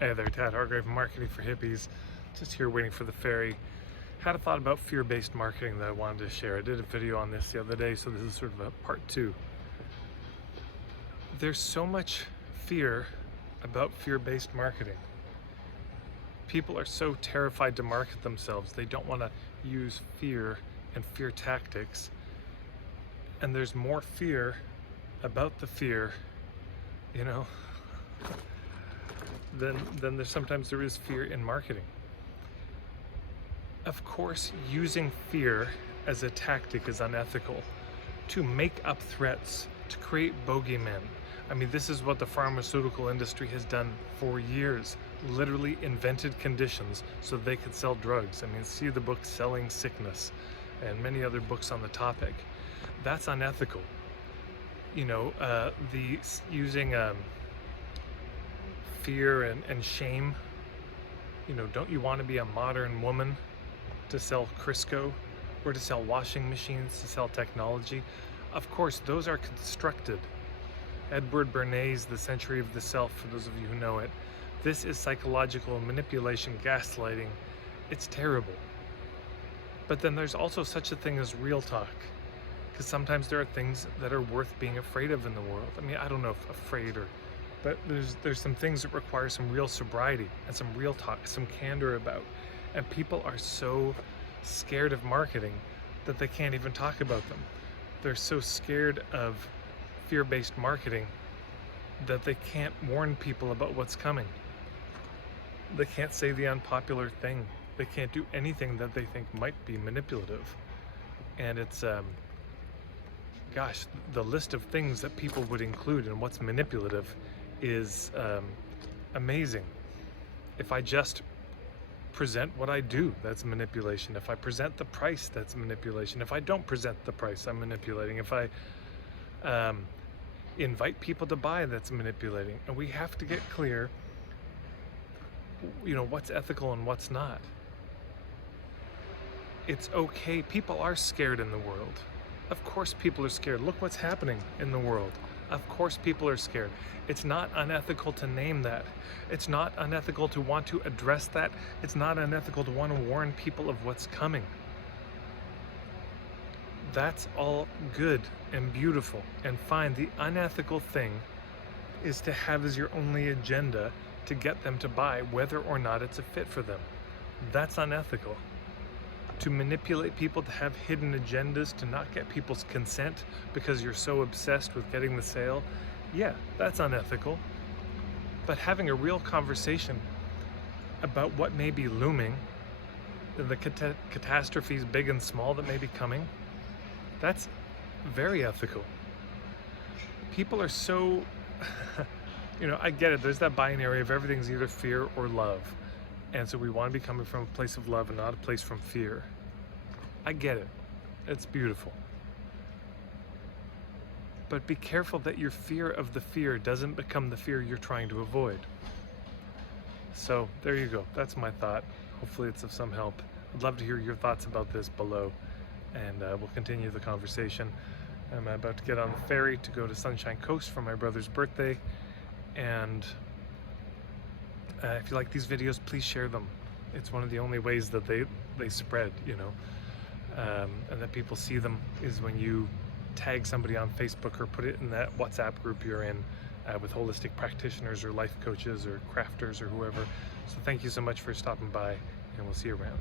Hey there, Tad Hargrave, Marketing for Hippies. Just here waiting for the ferry. Had a thought about fear-based marketing that I wanted to share. I did a video on this the other day, so this is sort of a part two. There's so much fear about fear-based marketing. People are so terrified to market themselves. They don't want to use fear and fear tactics. And there's more fear about the fear, than there is fear in marketing. Of course, using fear as a tactic is unethical. To make up threats, to create bogeymen. I mean, this is what the pharmaceutical industry has done for years. Literally invented conditions so they could sell drugs. I mean, see the book Selling Sickness and many other books on the topic. That's unethical. Using fear and shame. Don't you want to be a modern woman to sell Crisco or to sell washing machines, to sell technology? Of course, those are constructed. Edward Bernays' The Century of the Self, for those of you who know it. This is psychological manipulation, gaslighting. It's terrible. But then there's also such a thing as real talk. Because sometimes there are things that are worth being afraid of in the world. I mean, I don't know if afraid but there's some things that require some real sobriety and some real talk, some candor about. And people are so scared of marketing that they can't even talk about them. They're so scared of fear-based marketing that they can't warn people about what's coming. They can't say the unpopular thing. They can't do anything that they think might be manipulative. And it's, the list of things that people would include in what's manipulative is amazing. If I just present what I do, that's manipulation. If I present the price, that's manipulation. If I don't present the price, I'm manipulating. If I invite people to buy, that's manipulating. And we have to get clear, what's ethical and what's not. It's okay. People are scared in the world. Of course people are scared. Look what's happening in the world. Of course people are scared. It's not unethical to name that. It's not unethical to want to address that. It's not unethical to want to warn people of what's coming. That's all good and beautiful and fine. The unethical thing is to have as your only agenda to get them to buy whether or not it's a fit for them. That's unethical. To manipulate people, to have hidden agendas, to not get people's consent because you're so obsessed with getting the sale, yeah, that's unethical. But having a real conversation about what may be looming, the catastrophes big and small that may be coming, that's very ethical. People are so, I get it, there's that binary of everything's either fear or love. And so we want to be coming from a place of love and not a place from fear. I get it. It's beautiful. But be careful that your fear of the fear doesn't become the fear you're trying to avoid. So there you go. That's my thought. Hopefully it's of some help. I'd love to hear your thoughts about this below, and we'll continue the conversation. I'm about to get on the ferry to go to Sunshine Coast for my brother's birthday, and if you like these videos, please share them. It's one of the only ways that they spread, and that people see them is when you tag somebody on Facebook or put it in that WhatsApp group you're in with holistic practitioners or life coaches or crafters or whoever. So thank you so much for stopping by, and we'll see you around.